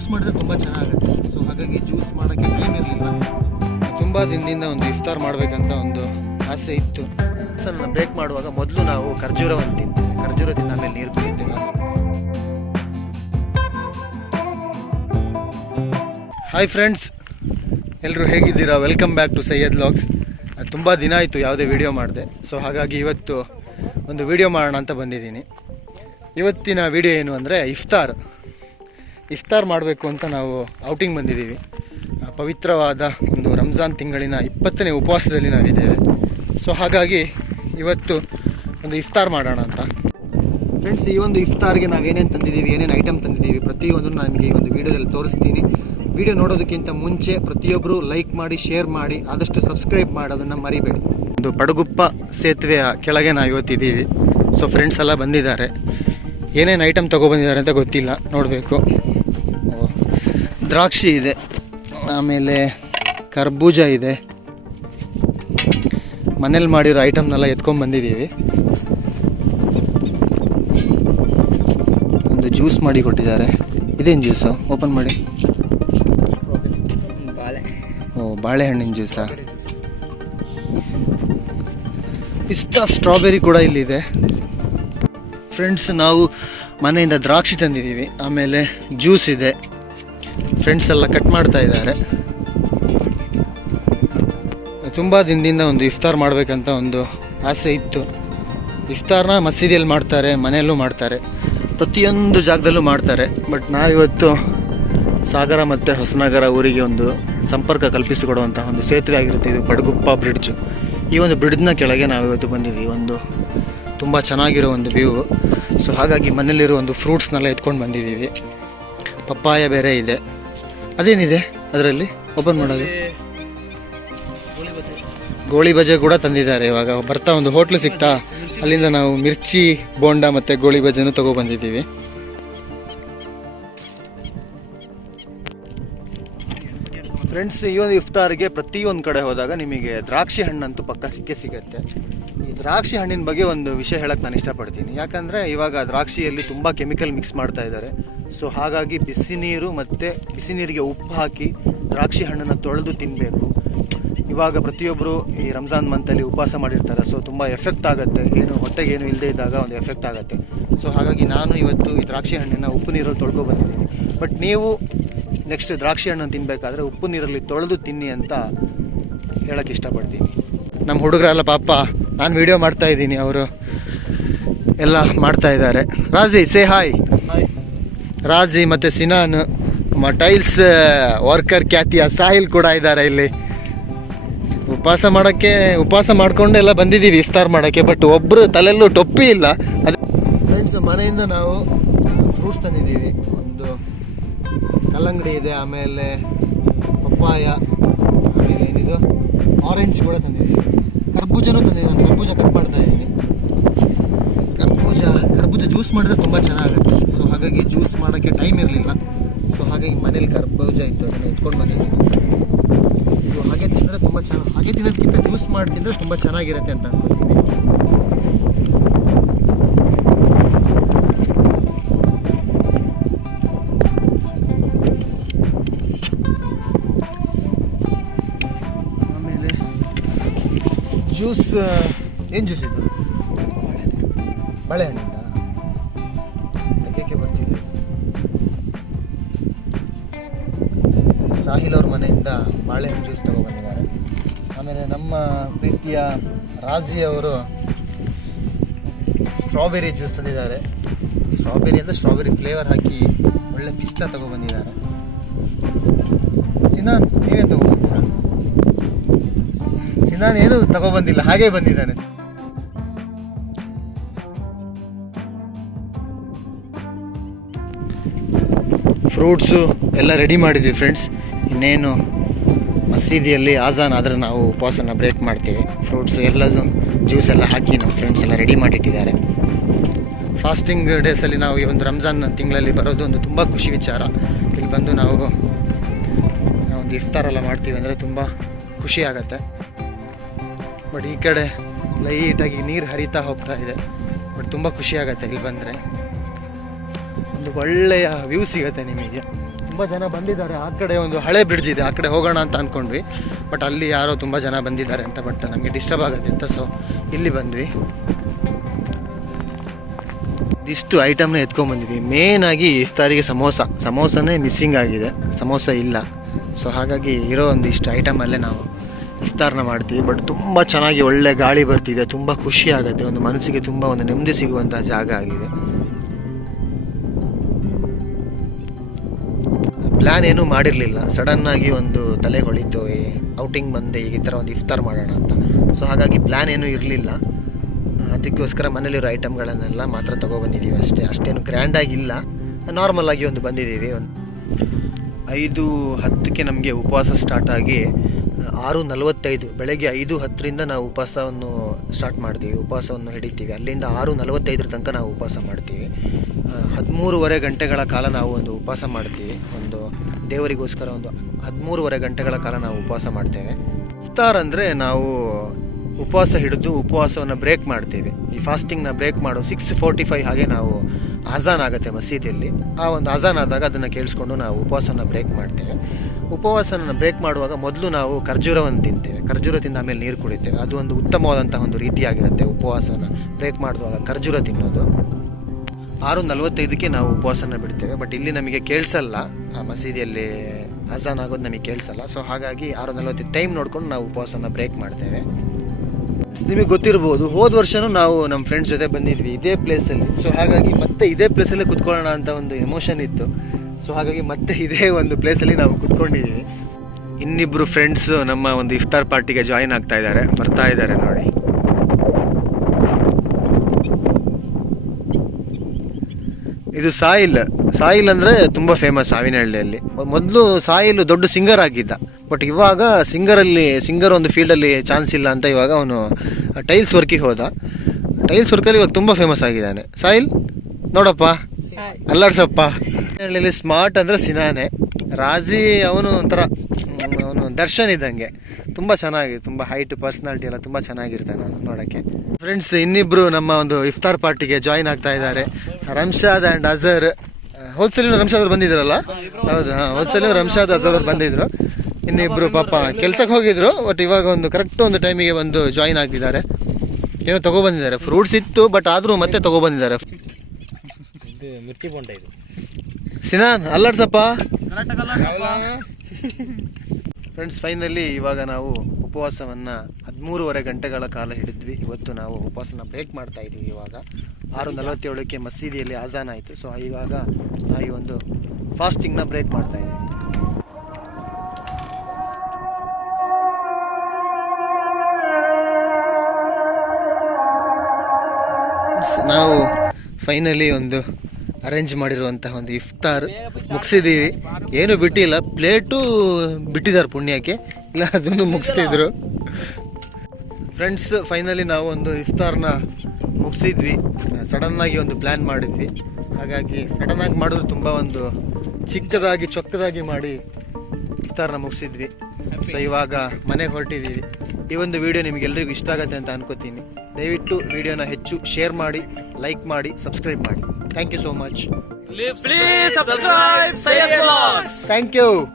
Juice ಮಾಡಿದ್ರೆ ತುಂಬ ಚೆನ್ನಾಗುತ್ತೆ. ಸೊ ಹಾಗಾಗಿ ಜ್ಯೂಸ್ ಮಾಡೋಕ್ಕೆ ಟೈಮ್ ಇರಲಿಲ್ಲ ತುಂಬ ದಿನದಿಂದ ಒಂದು ಇಫ್ತಾರ್ ಮಾಡಬೇಕಂತ ಒಂದು ಆಸೆ ಇತ್ತು. ಸೊ ನಾನು ಬ್ರೇಕ್ ಮಾಡುವಾಗ ಮೊದಲು ನಾವು ಖರ್ಜೂರವನ್ನು ತಿಂತೀವಿ. ಖರ್ಜೂರ ತಿನ್ನ ಆಮೇಲೆ ನೀರು ಕುಡಿತೀವಿ ಹಾಯ್ ಫ್ರೆಂಡ್ಸ್ ಎಲ್ಲರೂ ಹೇಗಿದ್ದೀರಾ? Welcome back to Syed vlogs ತುಂಬ ದಿನ ಆಯಿತು ಯಾವುದೇ ವಿಡಿಯೋ ಮಾಡಿದೆ. ಸೊ ಹಾಗಾಗಿ ಇವತ್ತು ಒಂದು ವಿಡಿಯೋ ಮಾಡೋಣ ಅಂತ ಬಂದಿದ್ದೀನಿ. ಇವತ್ತಿನ ವಿಡಿಯೋ ಏನು ಅಂದರೆ ಇಫ್ತಾರ್. ಇಫ್ತಾರ್ ಮಾಡಬೇಕು ಅಂತ ನಾವು ಔಟಿಂಗ್ ಬಂದಿದ್ದೀವಿ. ಪವಿತ್ರವಾದ ಒಂದು ರಂಜಾನ್ ತಿಂಗಳಿನ ಇಪ್ಪತ್ತನೇ ಉಪವಾಸದಲ್ಲಿ ನಾವಿದ್ದೇವೆ. ಸೊ ಹಾಗಾಗಿ ಇವತ್ತು ಒಂದು ಇಫ್ತಾರ್ ಮಾಡೋಣ ಅಂತ. ಫ್ರೆಂಡ್ಸ್ ಈ ಒಂದು ಇಫ್ತಾರ್ಗೆ ನಾವು ಏನೇನು ತಂದಿದ್ದೀವಿ, ಏನೇನು ಐಟಮ್ ತಂದಿದ್ದೀವಿ, ಪ್ರತಿಯೊಂದನ್ನು ನಿಮಗೆ ಈ ಒಂದು ವಿಡಿಯೋದಲ್ಲಿ ತೋರಿಸ್ತೀನಿ. ವಿಡಿಯೋ ನೋಡೋದಕ್ಕಿಂತ ಮುಂಚೆ ಪ್ರತಿಯೊಬ್ಬರು ಲೈಕ್ ಮಾಡಿ ಶೇರ್ ಮಾಡಿ, ಆದಷ್ಟು ಸಬ್ಸ್ಕ್ರೈಬ್ ಮಾಡೋದನ್ನು ಮರಿಬೇಡಿ. ಒಂದು ಪಡಗುಪ್ಪ ಸೇತುವೆಯ ಕೆಳಗೆ ನಾವು ಇವತ್ತಿದ್ದೀವಿ. ಸೊ ಫ್ರೆಂಡ್ಸ್ ಎಲ್ಲ ಬಂದಿದ್ದಾರೆ. ಏನೇನು ಐಟಮ್ ತೊಗೊಬಂದಿದ್ದಾರೆ ಅಂತ ಗೊತ್ತಿಲ್ಲ, ನೋಡಬೇಕು. ದ್ರಾಕ್ಷಿ ಇದೆ. ಆಮೇಲೆ ಕರ್ಬೂಜ ಇದೆ. ಮನೇಲಿ ಮಾಡಿರೋ ಐಟಮ್ನೆಲ್ಲ ಎತ್ಕೊಂಡು ಬಂದಿದ್ದೀವಿ. ಒಂದು ಜ್ಯೂಸ್ ಮಾಡಿ ಕೊಟ್ಟಿದ್ದಾರೆ. ಇದೇನು ಜ್ಯೂಸು? ಓಪನ್ ಮಾಡಿ. ಓ, ಬಾಳೆಹಣ್ಣಿನ ಜ್ಯೂಸಾ? ಪಿಸ್ತಾ ಸ್ಟ್ರಾಬೆರಿ ಕೂಡ ಇಲ್ಲಿದೆ. ಫ್ರೆಂಡ್ಸ್, ನಾವು ಮನೆಯಿಂದ ದ್ರಾಕ್ಷಿ ತಂದಿದ್ದೀವಿ. ಆಮೇಲೆ ಜ್ಯೂಸ್ ಇದೆ. ಫ್ರೆಂಡ್ಸ್ ಎಲ್ಲ ಕಟ್ ಮಾಡ್ತಾ ಇದ್ದಾರೆ. ತುಂಬ ದಿನದಿಂದ ಒಂದು ಇಫ್ತಾರ್ ಮಾಡಬೇಕಂತ ಒಂದು ಆಸೆ ಇತ್ತು. ಇಫ್ತಾರ್ನ ಮಸೀದಿಯಲ್ಲಿ ಮಾಡ್ತಾರೆ, ಮನೆಯಲ್ಲೂ ಮಾಡ್ತಾರೆ. ಪ್ರತಿಯೊಂದು ಜಾಗದಲ್ಲೂ ಮಾಡ್ತಾರೆ. ಬಟ್ ನಾವಿವತ್ತು ಸಾಗರ ಮತ್ತು ಹೊಸನಗರ ಊರಿಗೆ ಒಂದು ಸಂಪರ್ಕ ಕಲ್ಪಿಸಿಕೊಡುವಂತಹ ಒಂದು ಸೇತುವೆ ಆಗಿರುತ್ತೆ. ಇದು ಬಡಗುಪ್ಪ ಬ್ರಿಡ್ಜ್ ಈ ಒಂದು ಬ್ರಿಡ್ಜ್ನ ಕೆಳಗೆ ನಾವಿವತ್ತು ಬಂದಿದ್ದೀವಿ. ಒಂದು ತುಂಬ ಚೆನ್ನಾಗಿರೋ ಒಂದು ವ್ಯೂ ಸೊ ಹಾಗಾಗಿ ಮನೇಲಿರೋ ಒಂದು ಫ್ರೂಟ್ಸ್ನೆಲ್ಲ ಎತ್ಕೊಂಡು ಬಂದಿದ್ದೀವಿ. ಪಪ್ಪಾಯ ಬೇರೆ ಇದೆ. ಅದೇನಿದೆ ಅದರಲ್ಲಿ? ಓಪನ್ ಮಾಡೋದು. ಗೋಳಿ ಬಜೆ ಕೂಡ ತಂದಿದ್ದಾರೆ. ಇವಾಗ ಬರ್ತಾ ಒಂದು ಹೋಟ್ಲು ಸಿಗ್ತಾ. ಅಲ್ಲಿಂದ ನಾವು ಮಿರ್ಚಿ ಬೋಂಡ ಮತ್ತು ಗೋಳಿ ಬಜೆನೂ ತಗೊಬಂದಿದ್ದೀವಿ ಫ್ರೆಂಡ್ಸ್ ಈ ಒಂದು ಇಫ್ತಾರ್ಗೆ ಪ್ರತಿಯೊಂದು ಕಡೆ ಹೋದಾಗ ನಿಮಗೆ ದ್ರಾಕ್ಷಿ ಹಣ್ಣಂತೂ ಪಕ್ಕ ಸಿಕ್ಕೇ ಸಿಗುತ್ತೆ. ಈ ದ್ರಾಕ್ಷಿ ಹಣ್ಣಿನ ಬಗ್ಗೆ ಒಂದು ವಿಷಯ ಹೇಳಕ್ಕೆ ನಾನು ಇಷ್ಟಪಡ್ತೀನಿ. ಯಾಕಂದರೆ ಇವಾಗ ದ್ರಾಕ್ಷಿಯಲ್ಲಿ ತುಂಬ ಕೆಮಿಕಲ್ ಮಿಕ್ಸ್ ಮಾಡ್ತಾ ಇದ್ದಾರೆ. ಸೊ ಹಾಗಾಗಿ ಬಿಸಿ ನೀರು ಮತ್ತು ಬಿಸಿ ನೀರಿಗೆ ಉಪ್ಪು ಹಾಕಿ ದ್ರಾಕ್ಷಿ ಹಣ್ಣನ್ನು ತೊಳೆದು ತಿನ್ನಬೇಕು ಇವಾಗ ಪ್ರತಿಯೊಬ್ಬರು ಈ ರಂಜಾನ್ ಮಂತಲ್ಲಿ ಉಪವಾಸ ಮಾಡಿರ್ತಾರೆ. ಸೊ ತುಂಬ ಎಫೆಕ್ಟ್ ಆಗುತ್ತೆ. ಏನು ಹೊಟ್ಟೆಗೆ ಏನು ಇಲ್ಲದೆ ಇದ್ದಾಗ ಒಂದು ಎಫೆಕ್ಟ್ ಆಗುತ್ತೆ. ಸೊ ಹಾಗಾಗಿ ನಾನು ಇವತ್ತು ಈ ದ್ರಾಕ್ಷಿ ಹಣ್ಣನ್ನು ಉಪ್ಪು ನೀರಲ್ಲಿ ತೊಳ್ಕೊ ಬಂದಿದ್ದೀನಿ. ಬಟ್ ನೀವು ನೆಕ್ಸ್ಟ್ ದ್ರಾಕ್ಷಿ ಹಣ್ಣನ್ನು ತಿನ್ನಬೇಕಾದ್ರೆ ಉಪ್ಪು ನೀರಲ್ಲಿ ತೊಳೆದು ತಿನ್ನಿ ಅಂತ ಹೇಳೋಕ್ಕೆ ಇಷ್ಟಪಡ್ತೀನಿ. ನಮ್ಮ ಹುಡುಗರೆಲ್ಲ ಪಾಪ, ನಾನು ವಿಡಿಯೋ ಮಾಡ್ತಾ ಇದ್ದೀನಿ. ಅವರು ಎಲ್ಲ ಮಾಡ್ತಾ ಇದ್ದಾರೆ. ರಾಜಿ ಸೇ ಹಾಯ್ ಹಾಯ್ ರಾಜಿ ಮತ್ತು ಸಿನಾನ್ ಟೈಲ್ಸ್ ವರ್ಕರ್ ಖ್ಯಾತಿಯ ಸಾಹಿಲ್ ಕೂಡ ಇದ್ದಾರೆ ಇಲ್ಲಿ. ಉಪವಾಸ ಮಾಡೋಕ್ಕೆ, ಉಪವಾಸ ಮಾಡಿಕೊಂಡೆ ಎಲ್ಲ ಬಂದಿದ್ದೀವಿ, ಇಫ್ತಾರ್ ಮಾಡೋಕ್ಕೆ ಬಟ್ ಒಬ್ಬರು ತಲೆಯಲ್ಲೂ ಟೊಪ್ಪಿ ಇಲ್ಲ. ಅದು ಫ್ರೆಂಡ್ಸ್ ಮನೆಯಿಂದ ನಾವು ಫ್ರೂಟ್ಸ್ ತಂದಿದ್ದೀವಿ. ಒಂದು ಕಲ್ಲಂಗಡಿ ಇದೆ, ಆಮೇಲೆ ಪಪ್ಪಾಯ, ಆಮೇಲೆ ಏನಿದು? ಆರೆಂಜ್ ಕೂಡ ತಂದಿದ್ದೀವಿ. ಕರ್ಬೂಜನೂ ತಂದಿದ್ದೀನಿ ಕರ್ಬೂಜ ಕಟ್ ಮಾಡ್ತಾ ಇದ್ದೀನಿ. ಕರ್ಬೂಜ ಕರ್ಬೂಜ ಜ್ಯೂಸ್ ಮಾಡಿದ್ರೆ ತುಂಬ ಚೆನ್ನಾಗುತ್ತೆ. ಸೊ ಹಾಗಾಗಿ ಜ್ಯೂಸ್ ಮಾಡೋಕ್ಕೆ ಟೈಮ್ ಇರಲಿಲ್ಲ. ಸೊ ಹಾಗಾಗಿ ಮನೇಲಿ ಕರ್ಬೂಜ ಇತ್ತು, ಅದನ್ನು ಎತ್ಕೊಂಡು ಬಂದಿದ್ದೀನಿ. ಇದು ಹಾಗೆ ತಿಂದರೆ ತುಂಬ ಚೆನ್ನಾಗಿ, ಹಾಗೆ ತಿನ್ನೋದಕ್ಕಿಂತ ಜ್ಯೂಸ್ ಮಾಡಿ ತಿಂದರೆ ತುಂಬ ಚೆನ್ನಾಗಿರುತ್ತೆ ಅಂತ ಅನ್ಕೋತೀನಿ. ಆಮೇಲೆ ಜ್ಯೂಸ್ ಏನು ಜ್ಯೂಸ್ ಇದು? ಬಾಳೆಹಣ್ಣಿಂದ ತೆಗೆಯಕ್ಕೆ ಬರ್ತಿದೆ ಸಾಹಿಲ್ ಅವ್ರ ಮನೆಯಿಂದ ಬಾಳೆಹಣ್ಣು ಜ್ಯೂಸ್ ತಗೊಬಂದಿದ್ದಾರೆ ಆಮೇಲೆ ನಮ್ಮ ಪ್ರೀತಿಯ ರಾಜಿ ಅವರು ಸ್ಟ್ರಾಬೆರಿ ಜ್ಯೂಸ್ ತಂದಿದ್ದಾರೆ. ಸ್ಟ್ರಾಬೆರಿ ಅಂದರೆ ಸ್ಟ್ರಾಬೆರಿ ಫ್ಲೇವರ್ ಹಾಕಿ ಒಳ್ಳೆ ಪಿಸ್ತಾ ತಗೊಬಂದಿದ್ದಾರೆ ಸಿನಾನ್, ನೀವೇ ತಗೊಬಂದಿಲ್ಲ ಸಿನಾನ್ ಏನು ತಗೊಬಂದಿಲ್ಲ ಹಾಗೇ ಬಂದಿದ್ದಾನೆ. ಫ್ರೂಟ್ಸು ಎಲ್ಲ ರೆಡಿ ಮಾಡಿದ್ವಿ ಫ್ರೆಂಡ್ಸ್. ಇನ್ನೇನು ಮಸೀದಿಯಲ್ಲಿ ಆಜಾನ್ ಆದರೆ ನಾವು ಉಪವಾಸನ ಬ್ರೇಕ್ ಮಾಡ್ತೀವಿ. ಫ್ರೂಟ್ಸು ಎಲ್ಲದು ಜ್ಯೂಸ್ ಎಲ್ಲ ಹಾಕಿ ನಮ್ಮ ಫ್ರೆಂಡ್ಸ್ ಎಲ್ಲ ರೆಡಿ ಮಾಡಿಟ್ಟಿದ್ದಾರೆ. ಫಾಸ್ಟಿಂಗ್ ಡೇಸಲ್ಲಿ ನಾವು ಈ ಒಂದು ರಂಜಾನ್ ತಿಂಗಳಲ್ಲಿ ಬರೋದು ಒಂದು ತುಂಬ ಖುಷಿ ವಿಚಾರ. ಇಲ್ಲಿ ಬಂದು ನಾವು ಒಂದು ಇಫ್ತಾರ್ ಎಲ್ಲ ಮಾಡ್ತೀವಿ ಅಂದರೆ ತುಂಬ ಖುಷಿ ಆಗುತ್ತೆ. ಬಟ್ ಈ ಕಡೆ ಲೈಟಾಗಿ ನೀರು ಹರಿತಾ ಹೋಗ್ತಾ ಇದೆ. ಬಟ್ ತುಂಬ ಖುಷಿ ಇಲ್ಲಿ ಬಂದರೆ. ಒಂದು ಒಳ್ಳೆಯ ವ್ಯೂ ಸಿಗುತ್ತೆ ನಿಮಗೆ. ತುಂಬ ಜನ ಬಂದಿದ್ದಾರೆ. ಆ ಕಡೆ ಒಂದು ಹಳೆ ಬ್ರಿಡ್ಜ್ ಇದೆ. ಆ ಕಡೆ ಹೋಗೋಣ ಅಂತ ಅಂದ್ಕೊಂಡ್ವಿ ಬಟ್ ಅಲ್ಲಿ ಯಾರೋ ತುಂಬ ಜನ ಬಂದಿದ್ದಾರೆ ಅಂತ ಬಟ್ ನಮಗೆ ಡಿಸ್ಟರ್ಬ್ ಆಗುತ್ತೆ ಅಂತ ಸೊ ಇಲ್ಲಿ ಬಂದ್ವಿ. ಇಷ್ಟು ಐಟಮ್ನ ಎತ್ಕೊಂಡ್ಬಂದಿದ್ವಿ ಆಗಿ ಇಫ್ತಾರಿಗೆ ಸಮೋಸ. ಸಮೋಸನೇ ಮಿಸ್ಸಿಂಗ್ ಆಗಿದೆ. ಸಮೋಸ ಇಲ್ಲ. ಸೊ ಹಾಗಾಗಿ ಇರೋ ಒಂದಿಷ್ಟು ಐಟಮಲ್ಲೇ ನಾವು ಇಫ್ತಾರ್ನ ಮಾಡ್ತೀವಿ. ಬಟ್ ತುಂಬ ಚೆನ್ನಾಗಿ ಒಳ್ಳೆ ಗಾಳಿ ಬರ್ತಿದೆ. ತುಂಬ ಖುಷಿ ಆಗುತ್ತೆ. ಒಂದು ಮನಸ್ಸಿಗೆ ತುಂಬ ಒಂದು ನೆಮ್ಮದಿ ಸಿಗುವಂಥ ಜಾಗ ಆಗಿದೆ. ಪ್ಲ್ಯಾನ್ ಏನೂ ಮಾಡಿರಲಿಲ್ಲ. ಸಡನ್ನಾಗಿ ಒಂದು ತಲೆ ಹೊಳಿತು ಔಟಿಂಗ್ ಬಂದೆ, ಈ ಥರ ಒಂದು ಇಫ್ತಾರ್ ಮಾಡೋಣ ಅಂತ. ಸೊ ಹಾಗಾಗಿ ಪ್ಲ್ಯಾನ್ ಏನೂ ಇರಲಿಲ್ಲ. ಅದಕ್ಕೋಸ್ಕರ ಮನೇಲಿರೋ ಐಟಮ್ಗಳನ್ನೆಲ್ಲ ಮಾತ್ರ ತೊಗೊಬಂದಿದ್ದೀವಿ ಅಷ್ಟೇ. ಅಷ್ಟೇನು ಗ್ರ್ಯಾಂಡಾಗಿಲ್ಲ ನಾರ್ಮಲ್ ಆಗಿ ಒಂದು ಬಂದಿದ್ದೀವಿ ಒಂದು ಐದು ಹತ್ತಕ್ಕೆ ನಮಗೆ ಉಪವಾಸ ಸ್ಟಾರ್ಟ್ ಆಗಿ, ಆರು ನಲವತ್ತೈದು, ಬೆಳಗ್ಗೆ ಐದು ಹತ್ತರಿಂದ ನಾವು ಉಪವಾಸವನ್ನು ಸ್ಟಾರ್ಟ್ ಮಾಡ್ತೀವಿ. ಉಪವಾಸವನ್ನು ಹಿಡಿತೀವಿ. ಅಲ್ಲಿಂದ ಆರು ನಲವತ್ತೈದರ ತನಕ ನಾವು ಉಪವಾಸ ಮಾಡ್ತೀವಿ. ಹದಿಮೂರುವರೆ ಗಂಟೆಗಳ ಕಾಲ ನಾವು ಒಂದು ಉಪವಾಸ ಮಾಡ್ತೀವಿ. ದೇವರಿಗೋಸ್ಕರ ಒಂದು ಹದಿಮೂರುವರೆ ಗಂಟೆಗಳ ಕಾಲ ನಾವು ಉಪವಾಸ ಮಾಡ್ತೇವೆ. ಇಫ್ತಾರ್ ಅಂದರೆ ನಾವು ಉಪವಾಸ ಹಿಡಿದು ಉಪವಾಸವನ್ನು ಬ್ರೇಕ್ ಮಾಡ್ತೇವೆ. ಈ ಫಾಸ್ಟಿಂಗ್ನ ಬ್ರೇಕ್ ಮಾಡೋ ಸಿಕ್ಸ್ ಫೋರ್ಟಿ ಫೈವ್ ಹಾಗೆ ನಾವು ಅಜಾನ್ ಆಗುತ್ತೆ ಮಸೀದಿಯಲ್ಲಿ. ಆ ಒಂದು ಅಜಾನ್ ಆದಾಗ ಅದನ್ನು ಕೇಳಿಸ್ಕೊಂಡು ನಾವು ಉಪವಾಸವನ್ನು ಬ್ರೇಕ್ ಮಾಡ್ತೇವೆ. ಉಪವಾಸನ ಬ್ರೇಕ್ ಮಾಡುವಾಗ ಮೊದಲು ನಾವು ಖರ್ಜೂರವನ್ನು ತಿಂತೇವೆ. ಖರ್ಜೂರ ತಿಂದ ಆಮೇಲೆ ನೀರು ಕುಡಿತೇವೆ. ಅದು ಒಂದು ಉತ್ತಮವಾದಂತಹ ಒಂದು ರೀತಿಯಾಗಿರುತ್ತೆ ಉಪವಾಸನ ಬ್ರೇಕ್ ಮಾಡುವಾಗ ಖರ್ಜೂರ ತಿನ್ನೋದು. ಆರು ನಲವತ್ತೈದಕ್ಕೆ ನಾವು ಉಪವಾಸನ ಬಿಡ್ತೇವೆ ಬಟ್ ಇಲ್ಲಿ ನಮಗೆ ಕೇಳಿಸಲ್ಲ. ಆ ಮಸೀದಿಯಲ್ಲಿ ಅಜಾನ್ ಆಗೋದು ನಮಗೆ ಕೇಳಿಸಲ್ಲ. ಸೊ ಹಾಗಾಗಿ ಆರು ನಲವತ್ತೈದು ಟೈಮ್ ನೋಡ್ಕೊಂಡು ನಾವು ಉಪವಾಸನ ಬ್ರೇಕ್ ಮಾಡ್ತೇವೆ. ನಿಮಗೆ ಗೊತ್ತಿರ್ಬೋದು, ಹೋದ ವರ್ಷನೂ ನಾವು ನಮ್ಮ ಫ್ರೆಂಡ್ಸ್ ಜೊತೆ ಬಂದಿದ್ವಿ ಇದೇ ಪ್ಲೇಸಲ್ಲಿ ಸೊ ಹಾಗಾಗಿ ಮತ್ತೆ ಇದೇ ಪ್ಲೇಸಲ್ಲೇ ಕುತ್ಕೊಳ್ಳೋಣ ಅಂತ ಒಂದು ಎಮೋಷನ್ ಇತ್ತು. ಸೊ ಹಾಗಾಗಿ ಮತ್ತೆ ಇದೇ ಒಂದು ಪ್ಲೇಸಲ್ಲಿ ನಾವು ಕುತ್ಕೊಂಡಿದ್ದೀವಿ ಇನ್ನಿಬ್ಬರು ಫ್ರೆಂಡ್ಸ್ ನಮ್ಮ ಒಂದು ಇಫ್ತಾರ್ ಪಾರ್ಟಿಗೆ ಜಾಯಿನ್ ಆಗ್ತಾ ಇದ್ದಾರೆ, ಬರ್ತಾ ಇದ್ದಾರೆ ನೋಡಿ. ಇದು ಸಾಯಿಲ್. ಸಾಯಿಲ್ ಅಂದರೆ ತುಂಬ ಫೇಮಸ್ ಹಾವಿನಹಳ್ಳಿಯಲ್ಲಿ. ಮೊದಲು ಸಾಯಿಲ್ ದೊಡ್ಡ ಸಿಂಗರ್ ಆಗಿದ್ದ. ಬಟ್ ಇವಾಗ ಸಿಂಗರಲ್ಲಿ ಸಿಂಗರ್ ಒಂದು ಫೀಲ್ಡಲ್ಲಿ ಚಾನ್ಸ್ ಇಲ್ಲ ಅಂತ ಇವಾಗ ಅವನು ಟೈಲ್ಸ್ ವರ್ಕಿಗೆ ಹೋದ. ಟೈಲ್ಸ್ ವರ್ಕಲ್ಲಿ ಇವಾಗ ತುಂಬ ಫೇಮಸ್ ಆಗಿದ್ದಾನೆ. ಸಾಯಿಲ್ ನೋಡಪ್ಪ. ಅಲ್ಲಾಡ್ಸಪ್ಪ. ಹಳ್ಳಿಯಲ್ಲಿ ಸ್ಮಾರ್ಟ್ ಅಂದರೆ ಸಿನಾನೆ. ರಾಜಿ ಅವನು ಒಂಥರ ದರ್ಶನ್ ಇದ್ದಂಗೆ. ತುಂಬ ಚೆನ್ನಾಗಿ ತುಂಬ ಹೈಟ್ ಪರ್ಸ್ನಾಲಿಟಿ ಎಲ್ಲ ತುಂಬ ಚೆನ್ನಾಗಿರ್ತಾನೆ ನಾನು ನೋಡೋಕ್ಕೆ. ಫ್ರೆಂಡ್ಸ್ ಇನ್ನಿಬ್ರು ನಮ್ಮ ಒಂದು ಇಫ್ತಾರ್ ಪಾರ್ಟಿಗೆ ಜಾಯಿನ್ ಆಗ್ತಾ ಇದ್ದಾರೆ. ರಂಶಾದ್ ಆ್ಯಂಡ್ ಅಜರ್. ಹೋದ್ಸಲಿ ರಂಶಾದ್ ಅವ್ರು ಬಂದಿದ್ರಲ್ಲ? ಹೌದು ಹಾಂ ಹೋದ್ಸಲಿ ರಂಶಾದ್ ಅಜರ್ ಅವ್ರು ಬಂದಿದ್ರು. ಇನ್ನಿಬ್ರು ಪಾಪ ಕೆಲ್ಸಕ್ಕೆ ಹೋಗಿದ್ರು ಬಟ್ ಇವಾಗ ಒಂದು ಕರೆಕ್ಟ್ ಒಂದು ಟೈಮಿಗೆ ಬಂದು ಜಾಯಿನ್ ಆಗಿದ್ದಾರೆ ಏನೋ ತಗೊಬಂದಿದ್ದಾರೆ. ಫ್ರೂಟ್ಸ್ ಇತ್ತು ಬಟ್ ಆದರೂ ಮತ್ತೆ ತಗೊಬಂದಿದ್ದಾರೆ. ಬಂದಿದ್ದಾರೆ ಮಿರ್ಚಿ ಬೋಂಡ ಇದು. ಸಿನಾನ್ ಅಲ್ಲಾಡ್ಸಪ್ಪ. ಫ್ರೆಂಡ್ಸ್ ಫೈನಲಿ ಇವಾಗ ನಾವು ಉಪವಾಸವನ್ನು ಹದಿಮೂರುವರೆ ಗಂಟೆಗಳ ಕಾಲ ಹಿಡಿದ್ವಿ. ಇವತ್ತು ನಾವು ಉಪವಾಸನ ಬ್ರೇಕ್ ಮಾಡ್ತಾ ಇದ್ದೀವಿ ಇವಾಗ. ಆರು ನಲವತ್ತೇಳಕ್ಕೆ ಮಸೀದಿಯಲ್ಲಿ ಆಜಾನ್ ಆಯಿತು. ಸೊ ಇವಾಗ ಈ ಒಂದು ಫಾಸ್ಟಿಂಗ್ನ ಬ್ರೇಕ್ ಮಾಡ್ತಾ ಇದ್ದೀವಿ ನಾವು ಫೈನಲಿ ಒಂದು ಅರೇಂಜ್ ಮಾಡಿರುವಂತಹ ಒಂದು ಇಫ್ತಾರ್ ಮುಗಿಸಿದ್ದೀವಿ. ಏನು ಬಿಟ್ಟಿಲ್ಲ. ಪ್ಲೇಟು ಬಿಟ್ಟಿದ್ದಾರೆ ಪುಣ್ಯಕ್ಕೆ. ಇಲ್ಲ, ಅದನ್ನು ಮುಗಿಸ್ತಿದ್ರು. ಫ್ರೆಂಡ್ಸ್ ಫೈನಲಿ ನಾವು ಒಂದು ಇಫ್ತಾರ್ನ ಮುಗಿಸಿದ್ವಿ. ಸಡನ್ನಾಗಿ ಒಂದು ಪ್ಲ್ಯಾನ್ ಮಾಡಿದ್ವಿ. ಹಾಗಾಗಿ ಸಡನ್ನಾಗಿ ಮಾಡಿದ್ರು ತುಂಬ ಒಂದು ಚಿಕ್ಕದಾಗಿ, ಚೊಕ್ಕದಾಗಿ ಮಾಡಿ ಇಫ್ತಾರ್ನ ಮುಗಿಸಿದ್ವಿ. ಸೊ ಇವಾಗ ಮನೆಗೆ ಹೊರಟಿದ್ದೀವಿ. ಈ ಒಂದು ವಿಡಿಯೋ ನಿಮಗೆಲ್ಲರಿಗೂ ಇಷ್ಟ ಆಗುತ್ತೆ ಅಂತ ಅನ್ಕೋತೀನಿ. ದಯವಿಟ್ಟು ವಿಡಿಯೋನ ಹೆಚ್ಚು ಶೇರ್ ಮಾಡಿ ಲೈಕ್ ಮಾಡಿ ಸಬ್ಸ್ಕ್ರೈಬ್ ಮಾಡಿ. Thank you so much. Please, Please subscribe Sayyid Vlogs. Thank you.